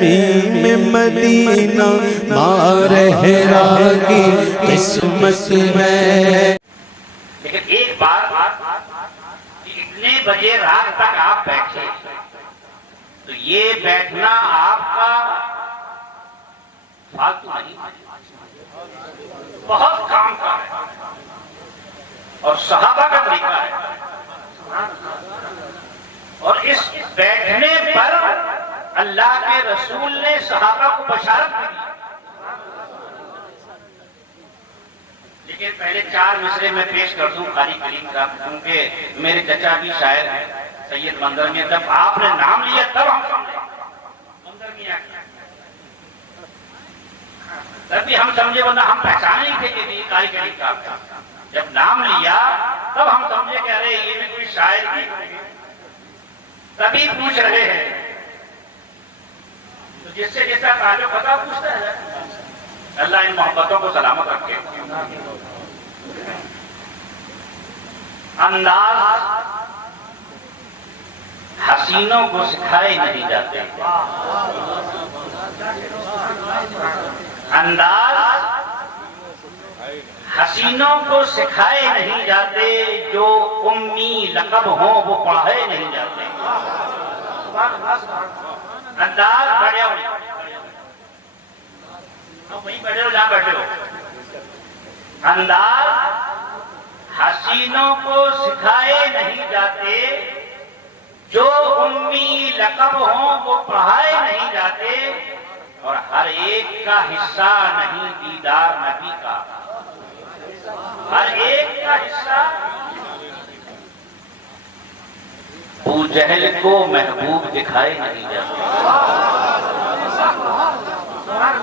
میں مدینہ مارہرا کی قسمت ہے۔ لیکن ایک بات کہ اتنے بجے رات تک آپ بیٹھے تو یہ بیٹھنا آپ کا فالتو نہیں، بہت کام کا ہے اور صحابہ کا طریقہ ہے۔ اور اس بیٹھنے پر اللہ کے رسول نے صحابہ کو بشارت دی۔ لیکن پہلے 4 مصرے میں پیش کر دوں قاری کریم صاحب، کیونکہ میرے چچا بھی شاعر ہیں سید منظر میاں، جب آپ نے نام لیا تب ہم سمجھے منظر میاں تب بھی ہم سمجھے، ورنہ ہم پہچانے نہیں تھے کہ یہ قاری کریم صاحب تھا۔ جب نام لیا تب ہم سمجھے کہ ارے یہ بھی کوئی شاعر کی، تبھی پوچھ رہے ہیں۔ تو جس سے جیسا تعلق پتا پوچھتا ہے، اللہ ان محبتوں کو سلامت رکھے۔ انداز حسینوں کو سکھائے نہیں جاتے، انداز حسینوں کو سکھائے نہیں جاتے، جو امی لقب ہوں وہ پڑھائے نہیں جاتے۔ انداز بڑے ہو وہیں بیٹھے ہو جہاں بیٹھے ہو، انداز حسینوں کو سکھائے نہیں جاتے، جو امی لقب ہوں وہ پڑھائے نہیں جاتے، اور ہر ایک کا حصہ نہیں دیدار نبی کا، ہر ایک کا حصہ۔ ابو جہل کو محبوب دکھائے نہیں جاتے،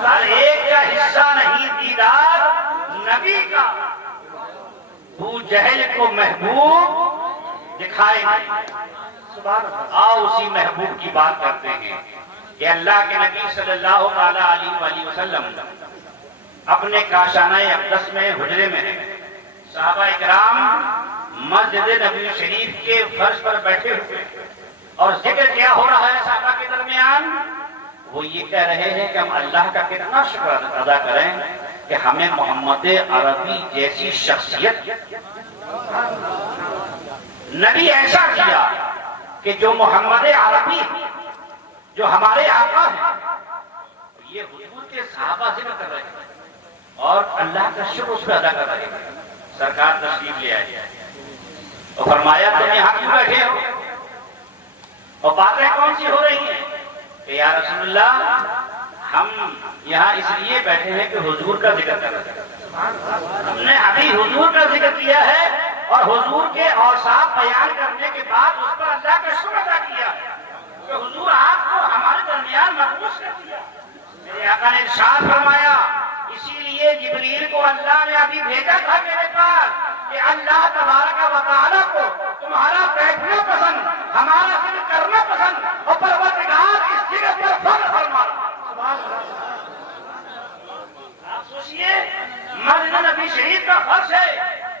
ہر ایک کا حصہ نہیں دیدار نبی کا، ابو جہل کو محبوب دکھائے نہیں۔ آؤ اسی محبوب کی بات کرتے ہیں کہ اللہ کے نبی صلی اللہ علیہ وسلم اپنے کاشانہ اقدس میں حجرے میں ہیں، صحابہ اکرام مسجد نبوی شریف کے فرش پر بیٹھے ہوئے، اور ذکر کیا ہو رہا ہے صحابہ کے درمیان؟ وہ یہ کہہ رہے ہیں کہ ہم اللہ کا کتنا شکر ادا کریں کہ ہمیں محمد عربی جیسی شخصیت، نبی ایسا کیا کہ جو محمد عربی جو ہمارے آقا ہیں، یہ حضور کے صحابہ ذکر کر رہے ہیں اور اللہ کا شکر اس پہ ادا کر رہے ہیں۔ سرکار تشریف لے آئے اور فرمایا تم یہاں کیوں بیٹھے ہو اور باتیں کون سی ہو رہی ہیں؟ کہ یا رسول اللہ ہم یہاں اس لیے بیٹھے ہیں کہ حضور کا ذکر کر رہے ہیں، ہم نے ابھی حضور کا ذکر کیا ہے اور حضور کے اوصاف بیان کرنے کے بعد اس پر اللہ کا شکر ادا کیا ہے کہ حضور آپ کو ہمارے درمیان محفوظ کر دیا۔ میرے آقا نے ارشاد فرمایا، اسی لیے جبریل کو اللہ نے ابھی بھیجا تھا میرے پاس کہ اللہ تبارک و تعالیٰ کو تمہارا بیٹھنا پسند، ہمارا ذکر کرنا پسند، اور پروردگار اس ذکر پر فخر فرما رہا۔ آپ سوچئے مسجد نبی شریف کا فرش ہے،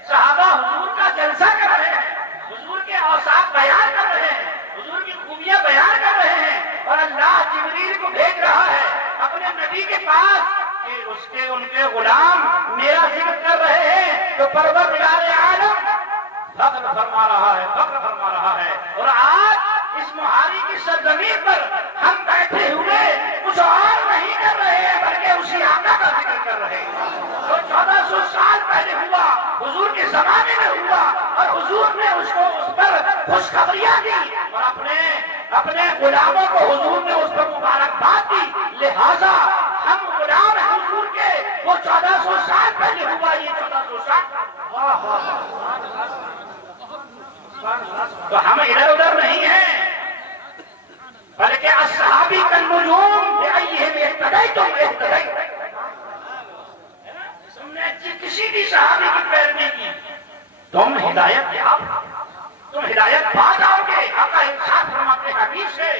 صحابہ حضور کا جلسہ کر رہے ہیں، حضور کے اوصاف بیان کر رہے ہیں، حضور کی خوبیاں بیان کر رہے ہیں، اور اللہ جبریل کو بھیج رہا ہے اپنے نبی کے پاس کہ ان کے غلام میرا ذکر کر رہے ہیں، تو پروردگار عالم فخر فرما رہا ہے، فخر فرما رہا ہے۔ اور آج اس محاری کی سرزمین پر ہم بیٹھے ہوئے کچھ اور نہیں کر رہے ہیں بلکہ اسی آقا کا ذکر کر رہے ہیں جو 1400 سال پہلے ہوا، حضور کے زمانے میں ہوا، اور حضور نے اس پر خوشخبریاں دی اور اپنے غلاموں کو حضور نے اس پر مبارکباد دی۔ لہذا ہم غلام ہیں حضور کے، وہ 1400 سال پہلے ہوا، یہ 1400 سال، تو ہم ادھر ادھر نہیں ہیں بلکہ الصحابی کالنجوم بأیہم اہتدیتم اہتدیتم۔ تم نے کسی بھی صحابی کی پیروی کی تم ہدایت یاب، تم ہدایت پا جاؤ گے۔ آقا ارشاد فرماتے ہیں حدیث سے،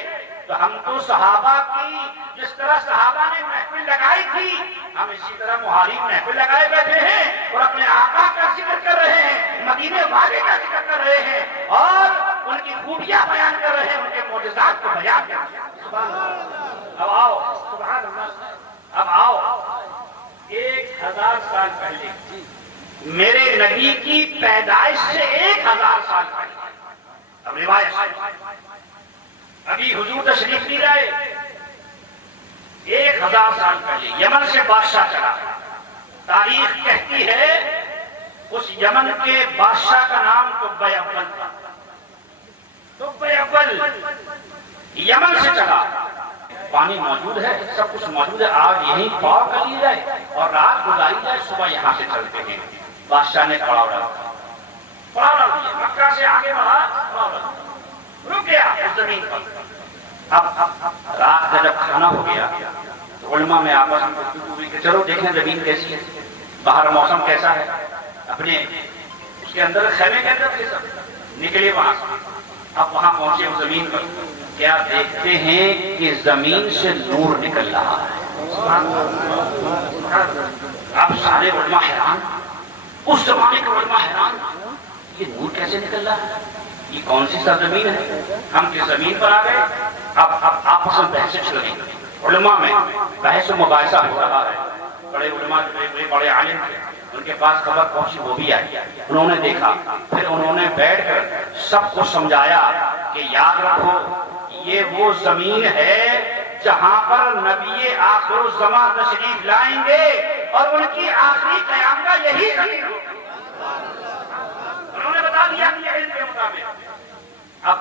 تو ہم تو صحابہ کی جس طرح صحابہ نے محفل لگائی تھی، ہم اسی طرح محارب محفل لگائے بیٹھے ہیں اور اپنے آقا کا ذکر کر رہے ہیں، مدینے والے کا ذکر کر رہے ہیں، اور ان کی خوبیاں بیان کر رہے ہیں، ان کے معجزات کو بیان کر رہے ہیں۔ اب آؤ سبحان اللہ، اب آؤ 1000 سال پہلے میرے نبی کی پیدائش سے 1000 سال پہلے، اب روایت ابھی حضور تشریف نہیں لائے، 1000 سال پہلے یمن سے بادشاہ چلا۔ تاریخ کہتی ہے اس یمن کے بادشاہ کا نام طب اول تھا۔ طب اول یمن سے چلا، پانی موجود ہے، سب کچھ موجود ہے، آج یہیں پاؤ کر لی جائے اور رات گزاری جائے، صبح یہاں سے چلتے ہیں۔ بادشاہ نے پڑاؤ ڈالا، مکہ سے آگے بڑھا، رک گیا اس زمین پر۔ اب رات کا جب کھانا ہو گیا تو علماء میں آپس میں گفتگو ہوئی کہ چلو دیکھیں زمین کیسی ہے، باہر موسم کیسا ہے، اپنے اس کے اندر خیمے کے اندر سب نکلے وہاں سے۔ اب وہاں پہنچے اس زمین پر، کیا دیکھتے ہیں کہ زمین سے نور نکل رہا ہے۔ اب سارے علماء حیران، اس زمانے کے علماء حیران، یہ نور کیسے نکل رہا ہے، یہ کون سی سرزمین ہے؟ ہم کس زمین پر آ گئے؟ اب آپس میں بحثیں چل رہی ہیں، علماء میں بحث و مباحثہ ہو رہا ہے۔ بڑے علماء بڑے عالم تھے، ان کے پاس خبر پہنچی، وہ بھی آئی، انہوں نے دیکھا، پھر انہوں نے بیٹھ کر سب کو سمجھایا کہ یاد رکھو یہ وہ زمین ہے جہاں پر نبی آخر الزمان تشریف لائیں گے اور ان کی آخری قیام کا یہی زمین ہے۔ انہوں نے بتا دیا کہ علم کے مطابق۔ اب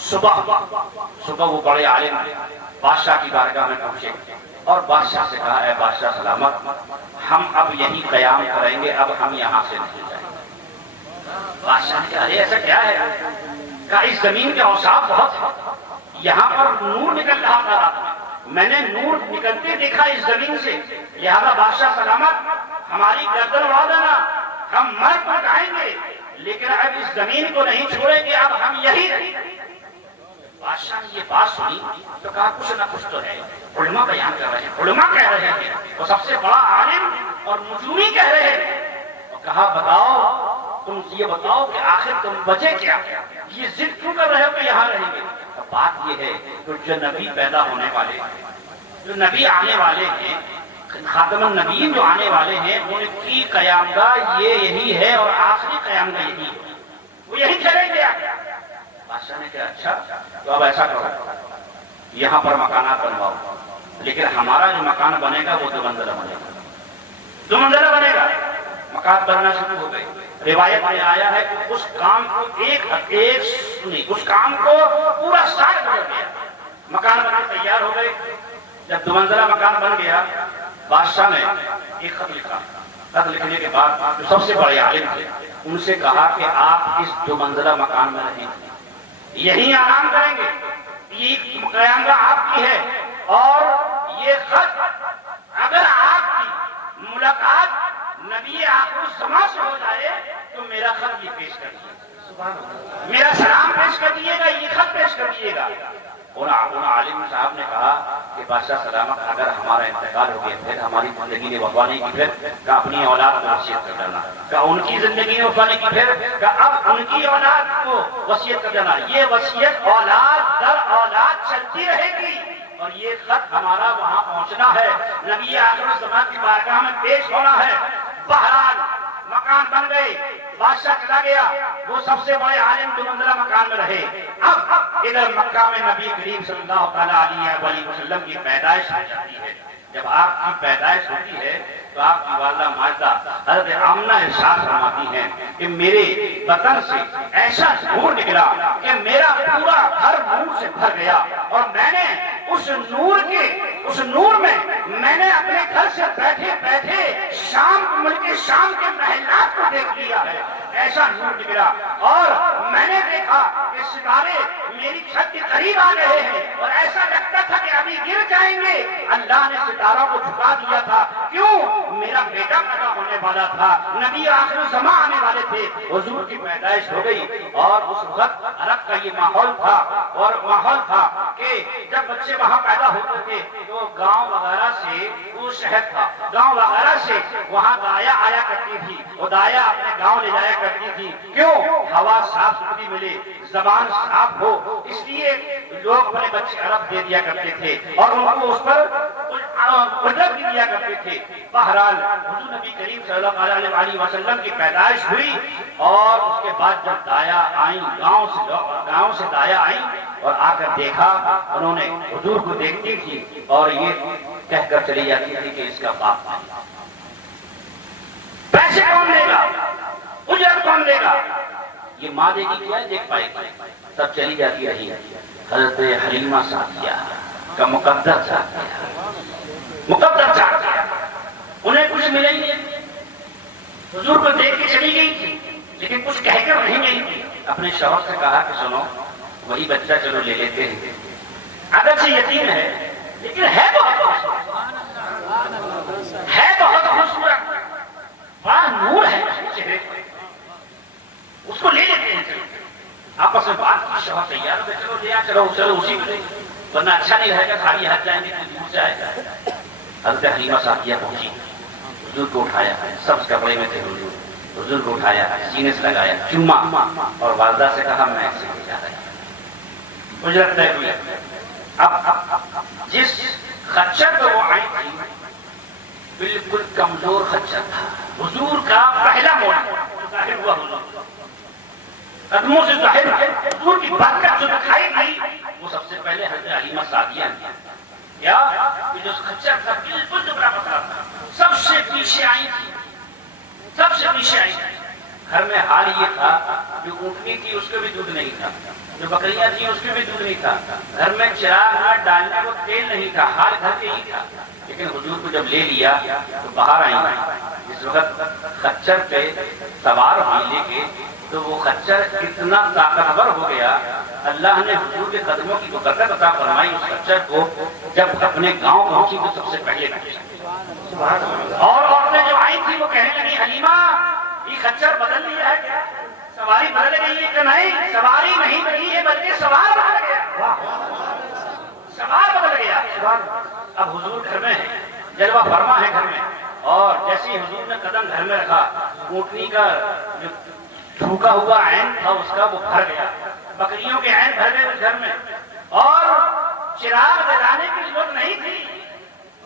صبح وہ بڑے عالم بادشاہ کی بارگاہ میں پہنچے اور بادشاہ سے کہا، اے بادشاہ سلامت، ہم اب یہی قیام کریں گے، اب ہم یہاں سے نہیں جائیں گے۔ بادشاہ نے کہا، ارے ایسا کیا ہے؟ کہا اس زمین کے اوصاف بہت ہیں، یہاں پر نور نکل رہا تھا رات میں نے نور نکلتے دیکھا اس زمین سے، لہذا بادشاہ سلامت ہماری گردن اڑا دینا، ہم مر پر جائیں گے لیکن اب اس زمین کو نہیں چھوڑیں گے، اب ہم یہی رہیں گے۔ بادشاہ نے یہ بات سنی تو کہا کچھ نہ کچھ تو ہے، علماء بیان کر رہے ہیں، علماء کہہ رہے ہیں، وہ سب سے بڑا عالم اور نجومی کہہ رہے ہیں۔ اور کہا بتاؤ، تم یہ بتاؤ کہ آخر تم وجہ کیا، یہ ضد کیوں کر رہے ہو کہ یہاں رہیں گے؟ بات یہ ہے کہ جو نبی پیدا ہونے والے ہیں، جو نبی آنے والے ہیں، خاتم النبیین جو آنے والے ہیں، ان کی قیام گاہ یہ یہی ہے اور آخری قیام گاہ یہی ہے، وہ یہی چلیں گے۔ بادشاہ نے کہا اچھا تو اب ایسا کرو، یہاں پر مکانات بنواؤ، لیکن ہمارا جو مکان بنے گا وہ 2 منزلہ بنے گا، 2 منزلہ بنے گا۔ مکان بننا شروع ہو گئے۔ روایت میں آیا ہے کہ اس کام کو اس کام کو پورا سال ہو گیا، مکان بنا تیار ہو گئے۔ جب 2 منزلہ مکان بن گیا، بادشاہ نے ایک خط لکھا، خط لکھنے کے بعد جو سب سے بڑے عالم تھے ان سے کہا کہ آپ اس 2 منزلہ مکان میں رہیں گے، یہی آرام کریں گے، یہ قیام گاہ آپ کی ہے، اور یہ خط اگر آپ کی ملاقات نبی آخر الزمان سے ہو جائے تو میرا خط یہ پیش کر دیجیے، میرا سلام پیش کر دیجیے گا، یہ خط پیش کر دیجیے گا۔ ان عالم صاحب نے کہا کہ بادشاہ سلامت اگر ہمارا انتقال ہو گیا پھر ہماری زندگی نے وفا نہیں کی، پھر کہ اپنی اولاد کو وصیت کر دینا، کہ ان کی زندگی نے وفا نہیں کی، پھر کہ اب ان کی اولاد کو وصیت کر دینا، یہ وصیت اولاد در اولاد چلتی رہے گی اور یہ خط ہمارا وہاں پہنچنا ہے، نبی آخر الزمان کی بارگاہ میں پیش ہونا ہے۔ بہرحال مکان بن گئے، بادشاہ چلا گیا، وہ سب سے بڑے عالم 2 منزلہ مکان میں رہے۔ اب ادھر مکہ میں نبی کریم صلی اللہ تعالیٰ علیہ وسلم کی پیدائش ہو جاتی ہے۔ جب آپ کی پیدائش ہوتی ہے تو آپ کی والدہ ماجدہ حضرت آمنہ ارشاد فرماتی ہیں کہ میرے بطن سے ایسا نور نکلا کہ میرا پورا گھر نور سے بھر گیا، اور میں نے اس نور میں میں نے اپنے گھر سے بیٹھے بیٹھے ملک شام کے محلات کو دیکھ لیا ہے، ایسا نور نکلا، اور میں نے دیکھا کہ ستارے میری چھت کے قریب آ رہے ہیں اور ایسا لگتا تھا کہ ابھی گر جائیں گے۔ اللہ نے ستاروں کو جھکا دیا تھا، کیوں؟ میرا بیٹا بیٹا پیدا ہونے والا تھا، نبی آخر الزمان آنے والے تھے، حضور کی پیدائش ہو گئی۔ اور اس وقت عرب کا یہ ماحول تھا، اور ماحول تھا کہ جب بچے وہاں پیدا ہوتے تھے تو گاؤں وغیرہ سے، وہ شہر تھا، گاؤں وغیرہ سے وہاں دایا آیا کرتی تھی، وہ دایا اپنے گاؤں لے جایا کرتی تھی۔ کیوں؟ ہوا صاف ستھری ملے، زبان صاف ہو، اس لیے لوگ اپنے بچے عرب دے دیا کرتے تھے اور ان کو اس پر اجرت بھی دیا کرتے تھے۔ بہرحال حضور نبی کریم صلی اللہ علیہ وسلم کی پیدائش ہوئی، اور اس کے بعد جب دایا آئیں، گاؤں سے دایا آئیں اور آ کر دیکھا، انہوں نے حضور کو دیکھتی تھی اور یہ کہہ کر چلی جاتی تھی کہ اس کا باپ نہیں، پیسے کون دے گا، اجرت کون دے گا، یہ ماں دے گی کیا دیکھ پائے گی، تب چلی جاتی رہی۔ حضرت حلیمہ سعدیہ کا مقدر چاہتا، انہیں کچھ ملے ہی نہیں، حضور کو دیکھ کے چلی گئی تھی لیکن کچھ کہہ کر نہیں گئی تھی۔ اپنے شوہر سے کہا کہ سنو، وہی بچہ چلو لے لیتے ہیں، اگر سے یتیم ہے لیکن ہے بہت خوبصورت، بڑا نور ہے اس کے چہرے پر، اس کو لے لیتے ہیں۔ آپس میں بات کی، شوہر تیار ہو گئے، چلو لے آ، چلو اسی کو لے، ورنہ اچھا نہیں رہے گا، خالی ہاتھ جائیں گے تو دور سے آئے گا۔ حضرت حلیمہ سعدیہ پہنچی، حضور کو اٹھایا، سبز کپڑے میں تھے حضور کو اٹھایا، سینے سے لگایا، چوما، اور والدہ سے کہا میں ایسے ہو جا رہا ہوں، اجرت طے ہوئی۔ اب جس خچر کو وہ آئی تھی بالکل کمزور خچر تھا، حضور کا پہلا موڑ ظاہر ہوا، قدموں سے ظاہر حضور کی برکت جو دکھائی دی، وہ سب سے پہلے حضرت حلیمہ سعدیہ نے کیا کہ جو خچر تھا بالکل دبلا پتلا تھا، سب سے پیچھے آئی تھی، سب سے پیچھے آئی تھی۔ گھر میں حال یہ تھا، جو اونٹنی تھی اس کے بھی دودھ نہیں تھا، جو بکریاں تھیں اس کے بھی دودھ نہیں تھا، گھر میں چراغ نہ ڈالنے کو تیل نہیں تھا، حال گھر کے ہی تھا۔ لیکن حضور کو جب لے لیا تو باہر آئی، اس وقت خچر پہ سوار ہوئی لے کے، تو وہ خچر کتنا طاقتور ہو گیا، اللہ نے حضور کے قدموں کی جو برکت عطا فرمائی اس خچر کو، جب اپنے گاؤں پہنچی تو سب سے پہلے پہنچی۔ اور عورتیں جو آئی تھی وہ کہنے لگی حلیمہ یہ خچر بدل لیا ہے کیا، سواری بدل گئی ہے کہ نہیں؟ سواری نہیں بدلی ہے بلکہ سوار بدل گیا، سوار بدل گیا۔ اب حضور گھر میں ہے، جلوہ فرما ہے گھر میں، اور جیسے ہی حضور نے قدم گھر میں رکھا، اونٹنی کا جو تھوکا ہوا عین تھا اس کا وہ بھر گیا، بکریوں کے عین بھر گئے اس گھر میں، اور چراغ جلانے کی ضرورت نہیں تھی،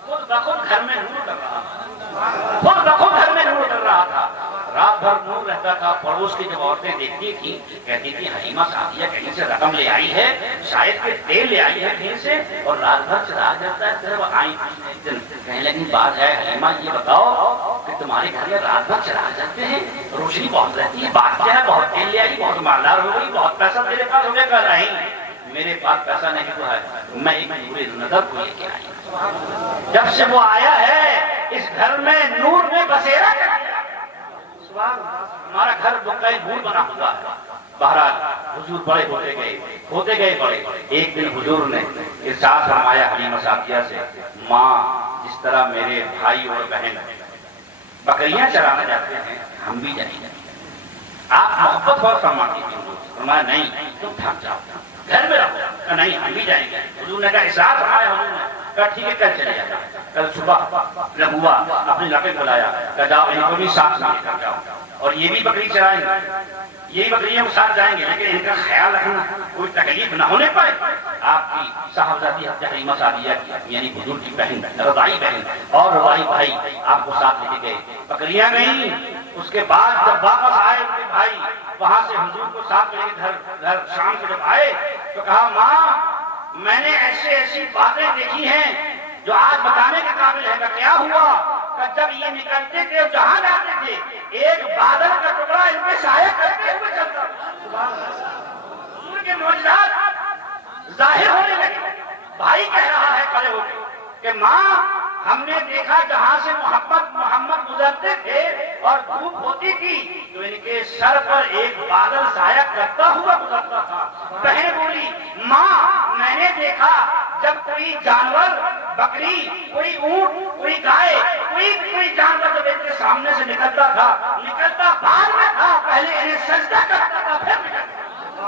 خود بخود گھر میں نور کر رہا تھا، خود بخود گھر میں نور کر رہا تھا، رات بھر نور رہتا تھا۔ پڑوس کی جب عورتیں دیکھتی تھی کہتی تھی حلیمہ سعدیہ کہیں سے رقم لے آئی ہے، شاید کہ تیل لے آئی ہے کہیں سے، اور رات بھر چراغ جلتا ہے۔ پھر وہ آئی ایک دن کہنے لگی بات ہے حلیمہ یہ بتاؤ کہ تمہارے گھر میں رات بھر چراغ جلتے ہیں، روشنی بہت رہتی ہے، بات کیا ہے؟ بہت تیل لے آئی، بہت مالدار ہو گئی، بہت پیسہ میرے پاس ہو گیا۔ نہیں میرے پاس پیسہ نہیں ہوا ہے، میں ایک نور نظر کو لے کے آئی، جب سے وہ آیا ہے اس گھر میں نور نے بسیرا کر دیا، ہمارا گھر دکھائی نور بنا ہوا ہے۔ بہرحال حضور بڑے ہوتے گئے بڑے۔ ایک دن حضور نے ارشاد فرمایا حلیمہ سعدیہ سے، ماں جس طرح میرے بھائی اور بہن بکریاں چرانا جاتے ہیں ہم بھی جائیں گے، آپ محبت اور فرماتی تھی حضور، فرمایا نہیں تم تھک جاؤ گھر میں رہو، کہا نہیں ہم بھی جائیں گے۔ حضور نے کہا ارشاد فرمایا، حضور نے کہا ٹھیک ہے کل چلے جاؤ۔ کل صبح جب ہوا اپنے علاقے کو لایا، کہا جاؤ ان کو بھی ساتھ لے کر جاؤ، اور یہ بھی بکری چرائیں گے، یہی بکریوں کے ساتھ جائیں گے، لیکن ان کا خیال رکھنا کوئی تکلیف نہ ہونے پائے۔ آپ کی صاحبزادی حضرت حلیمہ سعدیہ کی یعنی حضور کی بہن رضائی بہن اور رضائی بھائی آپ کو ساتھ لے کے گئے، بکریاں گئیں۔ اس کے بعد جب واپس آئے ان کے بھائی وہاں سے حضور کو ساتھ لے کے گھر شام سے جب آئے تو کہا ماں میں نے ایسی باتیں دیکھی ہیں جو آج بتانے کے قابل ہے۔ کیا ہوا؟ کہ جب یہ نکلتے تھے اور جہاں جاتے تھے ایک بادل کا ٹکڑا ان پہ سایہ کرتے ہوئے چلتا تھا۔ حضور کے معجزات ظاہر ہونے لگے۔ بھائی کہہ رہا ہے کھڑے ہو کے کہ ماں ہم نے دیکھا جہاں سے محمد گزرتے تھے اور دھوپ ہوتی تھی تو ان کے سر پر ایک بادل سایہ کرتا ہوا گزرتا تھا۔ بہن بولی ماں میں نے دیکھا جب کوئی جانور بکری، کوئی اونٹ، کوئی گائے، کوئی جانور جب ان کے سامنے سے نکلتا تھا، نکلتا بعد میں تھا، پہلے انہیں سجدہ کرتا تھا پھر نکلتا تھا۔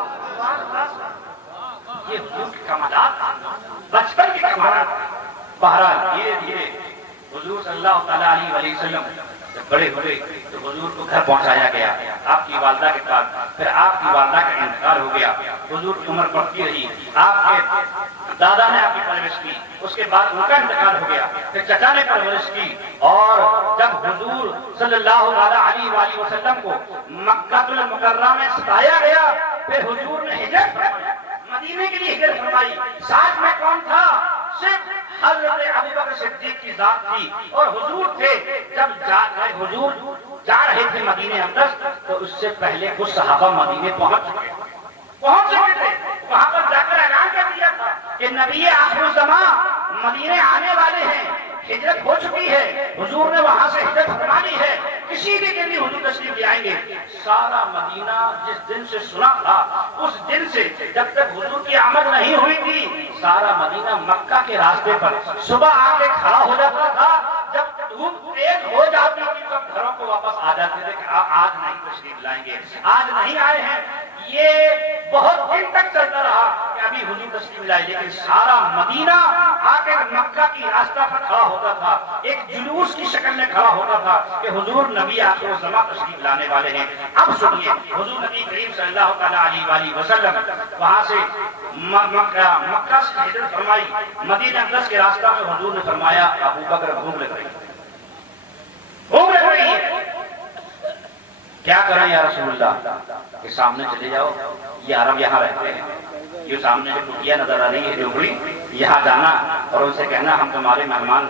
یہ حضور کے کمالات، بچپن کے کمالات۔ بہرحال دھیرے دھیرے حضور صلی اللہ تعالیٰ علیہ وسلم جب بڑے ہوئے تو حضور کو گھر پہنچایا گیا آپ کی والدہ کے پاس۔ پھر آپ کی والدہ کا انتقال ہو گیا، حضور کی عمر بڑھتی رہی، آپ کے دادا نے آپ کی پرورش کی، اس کے بعد ان کا انتقال ہو گیا، پھر چچا نے پرورش کی، اور جب حضور صلی اللہ علیہ وآلہ وسلم کو مکہ المکرمہ میں ستایا گیا، پھر حضور نے ہجرت فرمائی، مدینے کے لیے ہجرت فرمائی۔ ساتھ میں کون تھا؟ صرف حضرت ابو بکر صدیق کی ذات تھی، اور حضور تھے۔ جب حضور جا رہے تھے مدینے اقدس تو اس سے پہلے کچھ صحابہ مدینے پہنچ چکے تھے، وہاں پر جا کر اعلان کر دیا تھا کہ نبی آخر الزمان مدینے آنے والے ہیں، ہجرت ہو چکی ہے، حضور نے وہاں سے ہجرت فرما لی ہے، کسی بھی کے لیے حضور تشریف لے آئیں گے۔ سارا مدینہ جس دن سے سنا تھا، اس دن سے جب تک حضور کی آمد نہیں ہوئی تھی، سارا مدینہ مکہ کے راستے پر صبح آ کے کھڑا ہو جاتا تھا، جب دھوپ تیز ہو جاتی تھی سب گھروں کو واپس آ جاتے تھے کہ آج نہیں تشریف لائیں گے، آج نہیں آئے ہیں۔ یہ بہت دن تک چلتا رہا کہ ابھی حضور تشریف لائے، لیکن سارا مدینہ آ کے مکہ کی راستہ پر کھڑا ہوتا تھا، ایک جلوس کی شکل میں کھڑا ہوتا تھا کہ حضور نبی آخر الزمان تشریف لانے والے ہیں۔ اب سنیے، حضور نبی کریم صلی اللہ تعالیٰ علیہ وسلم وہاں سے مکہ سے ہجرت فرمائی، مدینہ اقدس کے راستہ میں حضور نے فرمایا ابو بکر بھوک لگ رہی ہے، کیا کریں یا رسول اللہ؟ کہ سامنے چلے جاؤ، یہ عرب یہاں رہتے ہیں، یہ سامنے جو کٹیا نظر آ رہی ہے ڈوگری، یہاں جانا اور ان سے کہنا ہم تمہارے مہمان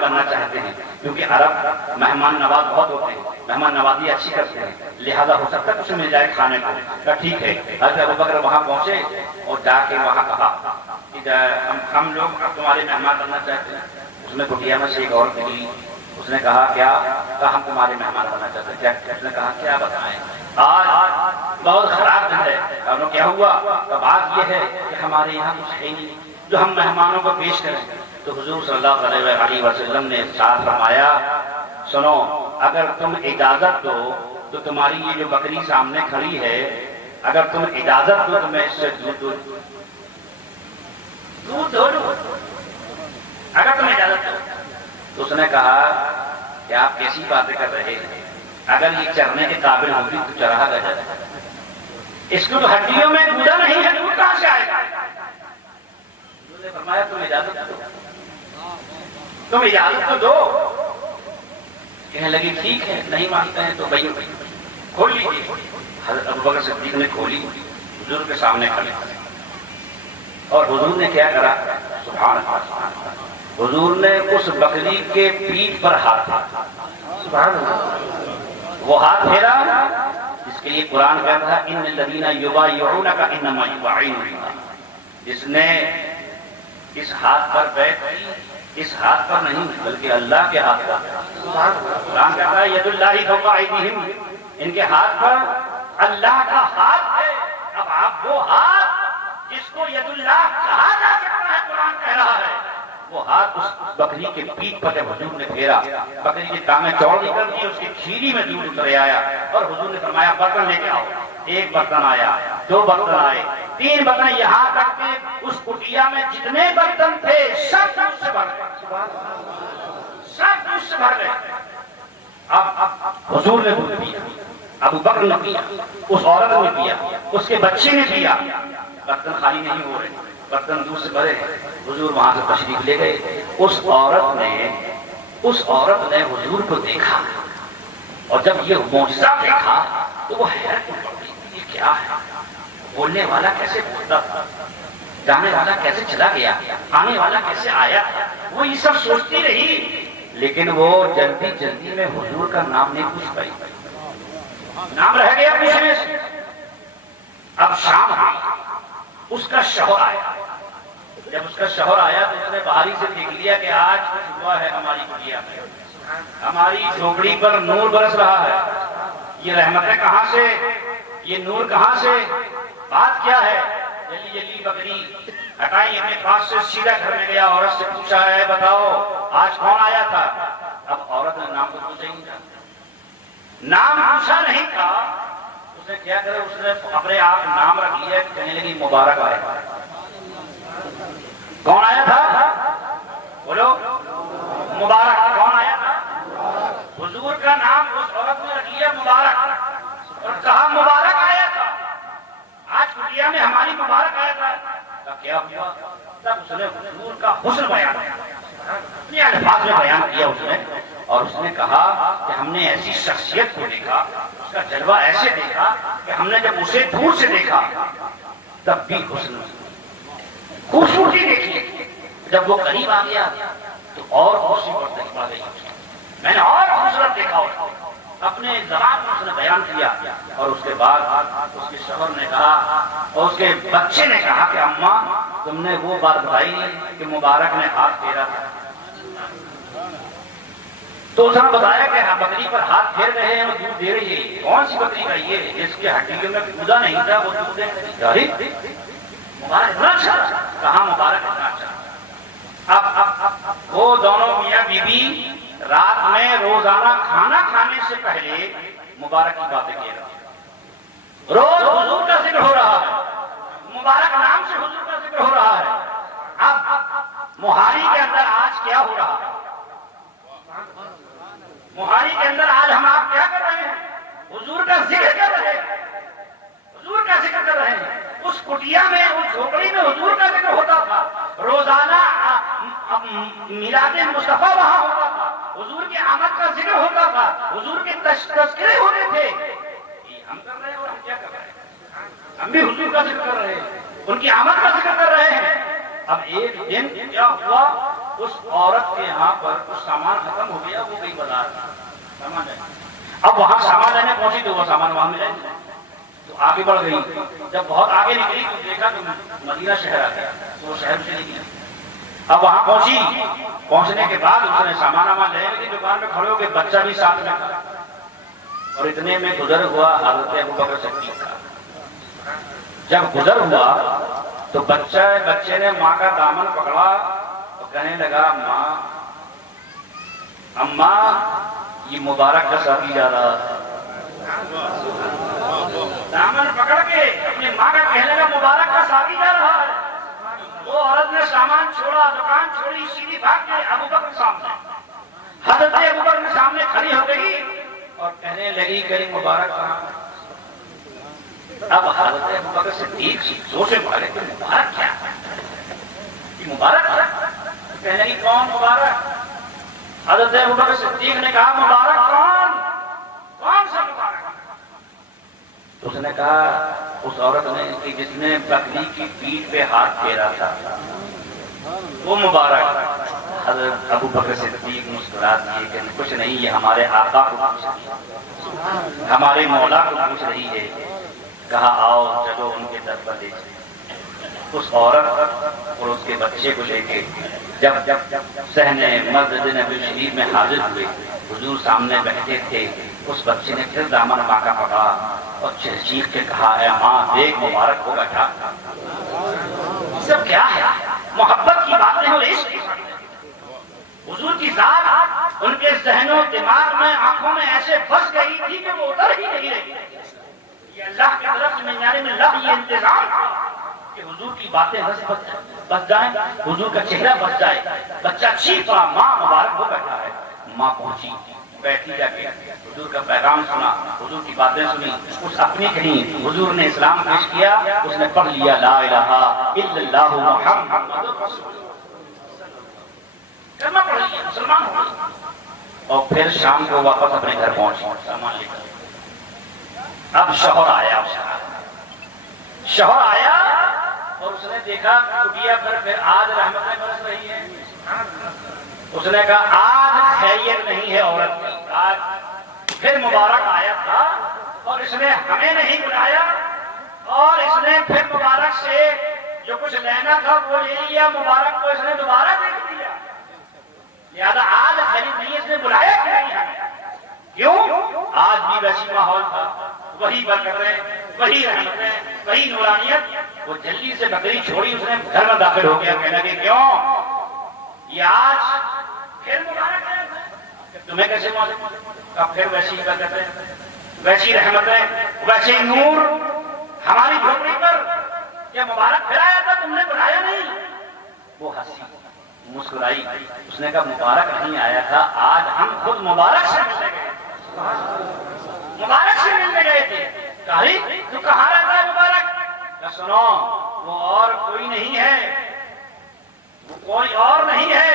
بننا چاہتے ہیں، کیونکہ عرب مہمان نواز بہت ہوتے ہیں، مہمان نوازی اچھی کرتے ہیں، لہذا ہو سکتا ہے کچھ مل جائے کھانے کو۔ کہا ٹھیک ہے۔ حضرت ابو بکر وہاں پہنچے اور جا کے وہاں کہا کہ ہم لوگ اب تمہارے مہمان بننا چاہتے ہیں۔ اس میں کٹیا میں سے ایک اور نکلی، اس نے کہا کیا؟ کہا ہم تمہارے مہمان بننا چاہتے ہیں۔ اس نے کہا کیا بتائیں، آج بہت خراب دن ہے۔ انہوں کیا ہوا؟ بات یہ ہے کہ ہمارے یہاں کچھ ہے نہیں جو ہم مہمانوں کو پیش کریں۔ تو حضور صلی اللہ علیہ وسلم نے ارشاد فرمایا سنو، اگر تم اجازت دو تو تمہاری یہ جو بکری سامنے کھڑی ہے، اگر تم اجازت دو تو میں اس سے دودھ دو لوں، اگر تم اجازت دو۔ تو اس نے کہا کہ آپ کیسی باتیں کر رہے ہیں، اگر یہ چرنے کے قابل ہوگی تو چرا گیا، اس کو تو ہڈیوں میں گودا نہیں ہے، دودھ کہاں سے آئے گا؟ انہوں نے فرمایا تم اجازت دو، تم اجازت تو دو۔ کہنے لگی ٹھیک ہے، نہیں مانتے ہیں تو بھائی کھول لیجیے۔ حضرت ابو بکر صدیق نے کھولی، حضور کے سامنے کھڑے، اور حضور نے کیا کرا؟ سبحان اللہ، حضور نے اس بکری کے پیٹھ پر ہاتھ رکھا، سبحان اللہ، وہ ہاتھ پھیرا جس کے لیے قرآن کہتا ہے ان الذین یبایعونک انما یبایعون اللہ، جس نے اس ہاتھ پر بیعت کی، اس ہاتھ پر نہیں بلکہ اللہ کے ہاتھ پر۔ قرآن کہتا ہے ید اللہ فوق ایدیہم، ان کے ہاتھ پر اللہ کا ہاتھ ہے۔ اب آپ وہ ہاتھ جس کو ید اللہ کہا جا سکتا ہے، قرآن کہہ رہا ہے، وہ ہاتھ اس بکری کے پیٹھ پر جب حضور نے پھیرا، بکری کی ٹانگیں چوڑ نکل دی، اس کی کھیری میں دودھ اتر آیا، اور حضور نے فرمایا برتن لے کے آؤ۔ ایک برتن آیا، دو برتن آئے، تین برتن، یہاں تک کہ اس کٹیا میں جتنے برتن تھے سب دودھ سے بھر گئے، سب دودھ سے بھر گئے۔ اب حضور نے دودھ پیا، ابو بکر نے پیا، اس عورت نے پیا، اس کے بچے نے پیا، برتن خالی نہیں ہو رہے، برتن دودھ سے بھرے۔ حضور وہاں سے تشریف لے گئے، اس عورت نے حضور کو دیکھا، اور جب یہ معجزہ دیکھا تو وہ حیرت میں پڑ گئی، یہ کیا ہے؟ بولنے والا کیسے بولتا تھا، جانے والا کیسے چلا گیا، آنے والا کیسے آیا؟ وہ یہ سب سوچتی رہی، لیکن وہ جلدی جلدی میں حضور کا نام نہیں پوچھ پائی، نام رہ گیا پوچھنے سے۔ اب شام ہوئی، اس کا شوہر آیا، جب اس کا شوہر آیا تو اس نے باہری سے دیکھ لیا کہ آج کچھ ہوا ہے ہماری کٹیا میں، ہماری جھوپڑی پر نور برس رہا ہے، یہ رحمتیں کہاں سے، یہ نور کہاں سے، بات کیا ہے؟ جلدی جلدی بکری ہٹائی اپنے پاس سے سیدھا گھر میں گیا، عورت سے پوچھا ہے بتاؤ آج کون آیا تھا؟ اب عورت نے نام تو پوچھا ہی نہیں، نام پوچھا نہیں تھا، اس نے کیا کرا، اس نے اپنے آپ نام رکھ لیا، کہنے لگی مبارک آیا تھا۔ کون آیا تھا؟ بولو مبارک۔ کون آیا تھا؟ حضور کا نام اس عورت نے رکھ لیا مبارک، اور کہا مبارک آیا تھا، آج کٹیا میں ہماری مبارک آیا تھا۔ کیا ہوا؟ تب اس نے حضور کا حسن بیان کیا، اپنے الفاظ میں بیان کیا اس نے، اور اس نے کہا کہ ہم نے ایسی شخصیت کو دیکھا، اس کا جلوہ ایسے دیکھا کہ ہم نے جب اسے دور سے دیکھا تب بھی حسن خوبصورتی دیکھی، جب وہ قریب آ گیا تو اور خوبصورت دیکھ پا گئی، میں نے اور خوبصورت دیکھا اس کو، اپنے زبان میں اس نے بیان کیا۔ اور اس کے بعد اس کے شوہر نے کہا اور اس کے بچے نے کہا کہ اماں تم نے وہ بات بتائی کہ مبارک نے ہاتھ پھیرا تھا، تو اس نے بتایا کہ ہاں بکری پر ہاتھ پھیر رہے ہیں اور دودھ دے رہی ہے، کون سی بکری کا؟ یہ جس کے ہڈیوں میں کودا نہیں تھا وہ دودھ دے رہی ہے۔ مبارک اتنا اچھا، کہاں مبارک اتنا اچھا۔ اب وہ دونوں میاں بیوی رات میں روزانہ کھانا کھانے سے پہلے مبارک کی باتیں کیے رہے ہیں، روز حضور کا ذکر ہو رہا ہے، مبارک نام سے حضور کا ذکر ہو رہا ہے۔ اب موہاری کے اندر آج کیا ہو رہا ہے؟ موہاری کے اندر آج ہم آپ کیا کر رہے ہیں؟ حضور کا ذکر کر رہے ہیں، حضور کا ذکر کر رہے ہیں۔ اس کٹیا میں، اس جھوپڑی میں حضور کا ذکر ہوتا تھا، روزانہ میلاد مصطفیٰ وہاں ہوتا تھا، حضور کی آمد کا ذکر ہوتا تھا، حضور کے تذکرے ہوتے تھے۔ یہ ہم کر رہے ہیں اور ہم کیا کر رہے ہیں؟ ہم بھی حضور کا ذکر کر رہے ہیں، ان کی آمد کا ذکر کر رہے ہیں۔ اب ایک دن کیا ہوا، اس عورت کے یہاں پر کچھ سامان ختم ہو گیا، وہ گئی بازار سامان لینے۔ اب وہاں سامان لینے پہنچی تو وہ سامان وہاں ملے، تو آگے بڑھ گئی، جب بہت آگے نکلی تو دیکھا کہ مدینہ شہر آ گیا، تو وہ شہر سے نہیں گیا۔ اب وہاں پہنچی، پہنچنے کے بعد اس نے سامان لے لی، دکان میں کھڑے ہو کے بچہ بھی ساتھ میں تھا، اور اتنے میں گزر ہوا حضرت ابوبکر صدیق کا۔ جب گزر ہوا تو بچے نے ماں کا دامن پکڑا اور کہنے لگا ماں، اماں یہ مبارک کا ساتھی جا رہا ہے۔ دامن پکڑ کے اپنی ماں کا کہنے لگا مبارک کا ساتھی جا رہا ہے۔ وہ عورت نے سامان چھوڑا، دکان چھوڑی، سیدھی بھاگ کے ابوبکر سامنے، حضرت ابوبکر کے سامنے کھڑی ہو گئی اور کہنے لگی کہ مبارک کہاں؟ اب حضرت ابوبکر صدیق زور سے بولے کہ مبارک کیا؟ یہ مبارک ہے؟ کہنے لگی کون مبارک؟ حضرت ابوبکر صدیق نے کہا مبارک کون؟ کون سا مبارک؟ اس نے کہا اس عورت نے کہ جس نے بکری کی پیٹھ پہ ہاتھ پھیرا تھا وہ مبارک۔ حضرت ابوبکر صدیق مسکرا دیے کہ کچھ نہیں، یہ ہمارے آقا کو پوچھ رہی ہے، ہمارے مولا کو پوچھ رہی ہے۔ کہا آؤ چلو ان کے در پر لے چلیں۔ اس عورت اور اس کے بچے کو لے کے جب صحن مسجد نبوی شریف میں حاضر ہوئے، حضور سامنے بیٹھے تھے، اس بچے نے پھر دامن ماں کا پکڑا اور چیخ کے کہا اے ماں دیکھ مبارک ہو بیٹھا۔ سب کیا ہے؟ محبت کی باتیں اور عشق کی باتیں۔ حضور کی ذات ان کے ذہن و دماغ میں، آنکھوں میں ایسے بس گئی تھی کہ وہ ادھر ہی نہیں رہی۔ یہ اللہ کی طرف سے میانے میں اللہ یہ انتظام تھا کہ حضور کی باتیں بس جائیں، حضور کا چہرہ بس جائے۔ بچہ چیخ پڑا ماں مبارک ہو بیٹھا ہے۔ ماں پہنچی، بیٹھی جا کے حضور کا پیغام سنا، حضور کی باتیں سنی، اس اپنی کہیں حضور نے اسلام پیش کیا، اس نے پڑھ لیا لا الہ الا اللہ محمد رسول اللہ، کلمہ پڑھ لیا، مسلمان ہو گیا۔ اور پھر شام کو واپس اپنے گھر پہنچ سامان لے کر۔ اب شوہر آیا، شوہر آیا اور اس نے دیکھا کٹیا پر پھر آج رحمتیں برس رہی ہیں۔ اس نے کہا آج خیریت نہیں ہے عورت کی، آج پھر مبارک آیا تھا اور اس نے ہمیں نہیں بلایا، اور اس نے پھر مبارک سے جو کچھ لینا تھا وہ لے لیا، مبارک کو اس نے دوبارہ دیکھ دیا، لہذا آج خیریت نہیں، اس نے بلایا کہ نہیں ہمیں؟ کیوں؟ آج بھی ویسی ماحول تھا، وہی برکتیں، وہی رحمتیں، وہی نورانیت وہ جلدی سے بکری چھوڑی، اس نے گھر میں داخل ہو گیا، کہنے لگے کیوں یہ آج پھر مبارک ہے، تمہیں کیسے معلوم؟ اب پھر ویسی برکتیں، ویسی رحمتیں، ویسے نور ہماری جھوپڑی پر، کیا مبارک پھر آیا تھا، تم نے بنایا نہیں؟ وہ ہنسی مسکرائی، اس نے کہا مبارک نہیں آیا تھا، آج ہم خود مبارک سے ملنے گئے، مبارک سے ملنے گئے تھے۔ کہا تو کہاں رہتا ہے مبارک؟ کہ سنو وہ اور کوئی نہیں ہے، وہ کوئی اور نہیں ہے،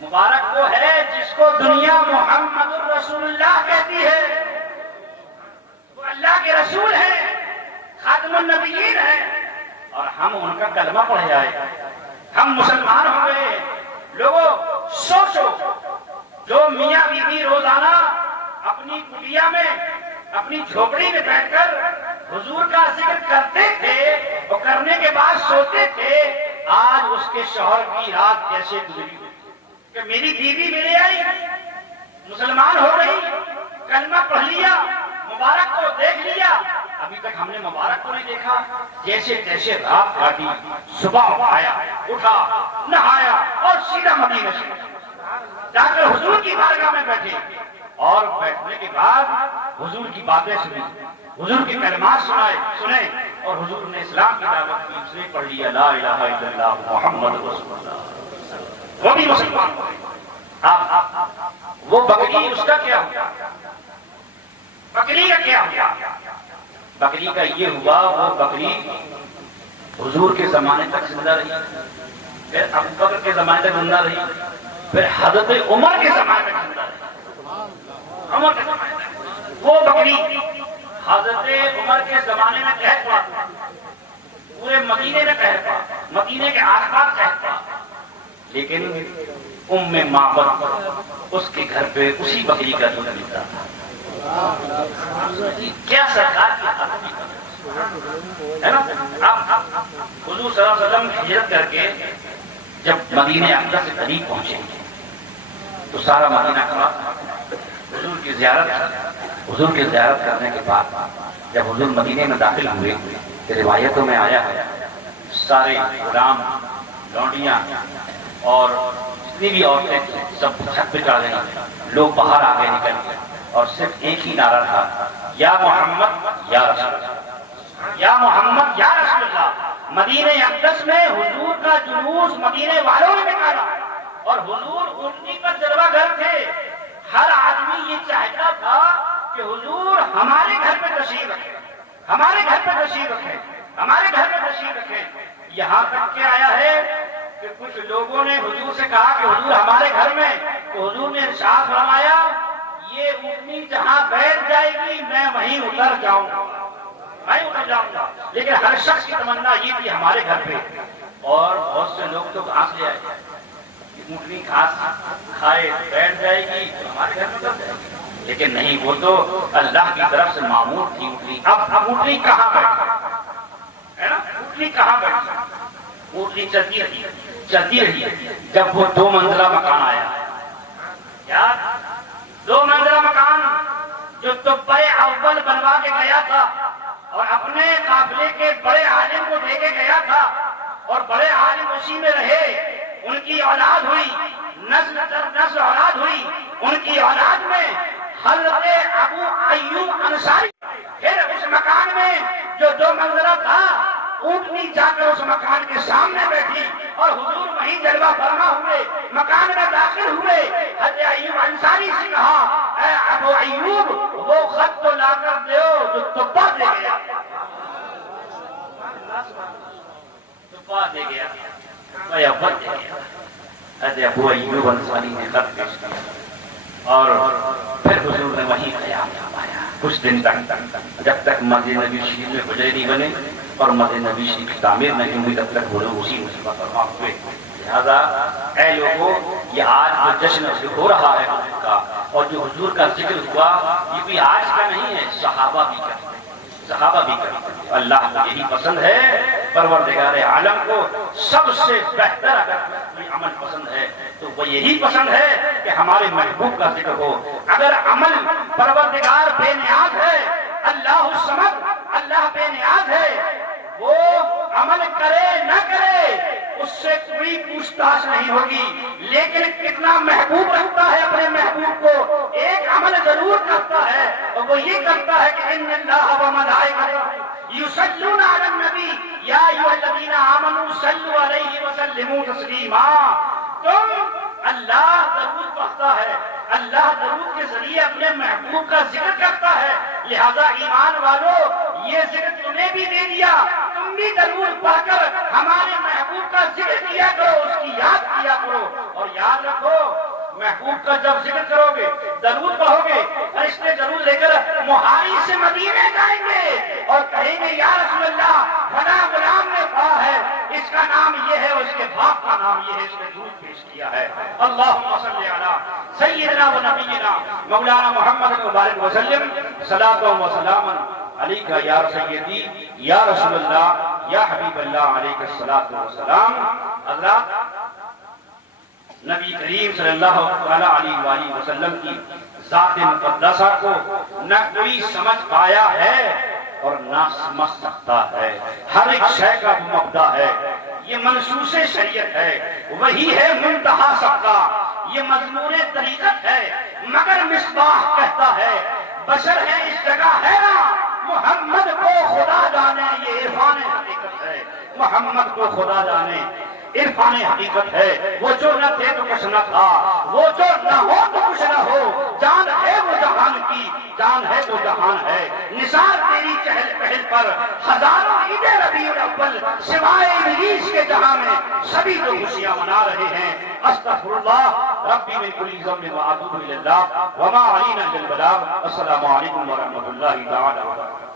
مبارک وہ ہے جس کو دنیا محمد الرسول اللہ کہتی ہے، وہ اللہ کے رسول ہیں، خاتم النبیین ہیں، اور ہم ان کا کلمہ پڑھ جائے ہم مسلمان ہو گئے۔ لوگوں سوچو، جو میاں بیوی روزانہ اپنی کٹیا میں، اپنی جھوپڑی میں بیٹھ کر حضور کا ذکر کرتے تھے اور کرنے کے بعد سوتے تھے، آج اس کے شوہر کی رات کیسے گزری کہ میری بیوی میرے آئی، مسلمان ہو گئی، کلمہ پڑھ لیا، مبارک کو دیکھ لیا، ابھی تک ہم نے مبارک کو نہیں دیکھا۔ جیسے جیسے رات کاٹی، صبح آیا، اٹھا، نہایا اور سیدھا مدینے سے جا کر حضور کی بارگاہ میں بیٹھے، اور بیٹھنے کے بعد حضور کی باتیں سنی، حضور کے کلمات سنے، اور حضور نے اسلام کی دعوت کی، اس نے پڑھ لیا لا الہ الا اللہ محمد رسول اللہ، وہ بھی مسلمان ہوئے۔ اب وہ بکری، اس کا کیا ہوا؟ بکری کا کیا ہوا؟ بکری کا یہ ہوا، وہ بکری حضور کے زمانے تک زندہ رہی، پھر ابو بکر کے زمانے تک زندہ رہی، پھر حضرت عمر کے زمانے تک زندہ رہی، عمر کے زمانے تک۔ وہ بکری حضرت عمر کے زمانے میں قحط پڑا، پورے مدینے میں قحط پڑا، مدینے کے آس پاس قحط پڑا، لیکن ام معبد اس کے گھر پہ اسی بکری کا دودھ ملتا تھا۔ کیا سرکار کی ہے نا؟ اب حضور صلی اللہ علیہ وسلم ہجرت کر کے جب مدینہ اقصی سے قریب پہنچے تو سارا مدینہ کھڑا، حضور کی زیارت کرنے کے بعد جب حضور مدینے میں داخل ہوئے، روایتوں میں آیا ہے سارے غلام، لونڈیاں اور جتنی بھی عورتیں سب چھت پہ چڑھ گئی، لوگ باہر آ گئے نکل گئے، اور صرف ایک ہی نعرہ تھا، یا محمد یا رسول اللہ، یا محمد یا رسول اللہ۔ مدینہ اقدس میں حضور کا جلوس مدینے والوں نے نکالا، اور حضور اونٹنی پر جلوہ گر تھے، ہر آدمی یہ چاہتا تھا کہ حضور ہمارے گھر پہ تشریف رکھے، ہمارے گھر پہ تشریف رکھے، ہمارے گھر پہ تشریف رکھے۔ یہاں تک کہ آیا ہے کہ کچھ لوگوں نے حضور سے کہا کہ حضور ہمارے گھر میں، تو حضور نے ارشاد فرمایا یہ اونٹنی جہاں بیٹھ جائے گی میں وہیں اتر جاؤں گا، لیکن ہر شخص کی تمنا یہ تھی ہمارے گھر پہ، اور بہت سے لوگ تو گھاس لے آئے، اونٹنی گھاس کھائے بیٹھ جائے گی تو ہمارے گھر میں اتر جائے گی، لیکن نہیں، وہ تو اللہ کی طرف سے معمور تھی اونٹنی۔ اب اونٹنی کہاں بیٹھ ہے نا؟ اونٹنی کہاں بیٹھ؟ اونٹنی چلتی رہی، جب وہ 2 منزلہ مکان آیا، کیا 2 منزلہ مکان جو تبع اول بنوا کے گیا تھا اور اپنے قافلے کے بڑے عالم کو دے کے گیا تھا، اور بڑے عالم اسی میں رہے، ان کی اولاد ہوئی، نسل در نسل اولاد ہوئی، ان کی اولاد میں حضرت ابو ایوب انصاری، پھر اس مکان میں جو 2 منزلہ تھا، اونٹنی جا کر اس مکان کے سامنے بیٹھی، اور حضور وہیں جلوہ فرما ہوئے، مکان میں داخل ہوئے، حضرت ایوب انصاری سے کہا اے ابو ایوب وہ خط تو لا کر دیو جو تبا دے گیا، تبا دے گیا، حضرت ابو ایوب انصاری نے خط پیش کیا، اور پھر حضور نے وہیں قیام فرمایا کچھ دن تک، جب تک مسجد نبی شریف میں حجرے نہیں بنے اور مسجد نبی شریف کی تعمیر نہیں ہوئی، تب تک وہ لوگ اسی مصیبت پر معاف ہوئے۔ لہذا اے لوگوں، یہ آج جو جشن ہو رہا ہے حضور کا، اور جو حضور کا ذکر ہوا، یہ بھی آج کا نہیں ہے، صحابہ بھی کرتے، صحابہ بھی کرتے۔ اللہ کو یہی پسند ہے، پروردگار عالم کو سب سے بہتر اگر کوئی عمل پسند ہے تو وہ یہی پسند ہے کہ ہمارے محبوب کا ذکر ہو۔ اگر عمل پروردگار بے نیاز ہے، اللہ الصمد، اللہ بے نیاز ہے، وہ عمل کرے نہ کرے اس سے کوئی پوچھ تاچھ نہیں ہوگی، لیکن کتنا محبوب رکھتا ہے اپنے محبوب کو، ایک عمل ضرور کرتا ہے اور وہ یہ کرتا ہے کہ ان اللہ و ملائکتہ یصلون علی النبی یا ایھا الذین آمنوا صلوا علیہ وسلموا تسلیما۔ تم اللہ درود پڑھتا ہے، اللہ درود کے ذریعے اپنے محبوب کا ذکر کرتا ہے، لہذا ایمان والو یہ ذکر تمہیں بھی دے دیا، تم بھی درود پڑھ کر ہمارے محبوب کا ذکر کیا کرو، اس کی یاد کیا کرو، اور یاد رکھو محبوب کا جب ذکر کرو گے، درود پڑھو گے، فرشتے درود لے کر مہاری سے مدینے جائیں گے اور کہیں گے یا رسول اللہ فلاں غلام نے پڑھا ہے، اس کا نام یہ ہے، اس کے باپ کا نام یہ ہے، اس نے درود پیش کیا ہے۔ اللہم صلی علی سیدنا و نبینا مولانا محمد مبارک وسلم، صلاۃ و سلام علیک یا سیدی یا رسول اللہ یا حبیب اللہ، علیک الصلاۃ والسلام۔ حضرات، نبی کریم صلی اللہ علیہ وآلہ وسلم کی ذات مقدسہ کو نہ کوئی سمجھ پایا ہے اور نہ سمجھ سکتا ہے، ہر ایک شے کا مبدا ہے، یہ منصوص شریعت ہے، وہی ہے منتہا سب کا، یہ مضمون طریقت ہے، مگر مصباح کہتا ہے بشر ہے اس جگہ حیران، محمد کو خدا جانے، یہ عرفان حقیقت ہے، محمد کو خدا جانے عرفان حقیقت ہے، وہ جو نہ تھے تو کچھ نہ تھا، وہ جو نہ ہو تو کچھ نہ ہو، جان ہے وہ جہان کی، جان ہے وہ جہان ہے، نثار تیری چہل پہل پر ہزاروں عید ربیع الاول، سوائے ابلیس کے جہاں میں سبھی لوگ خوشیاں منا رہے ہیں۔ استغفر اللہ ربی من کل ذنب واتوب الی اللہ وما علینا الا البلاغ۔ السلام علیکم ورحمۃ اللہ تعالی وبرکاتہ۔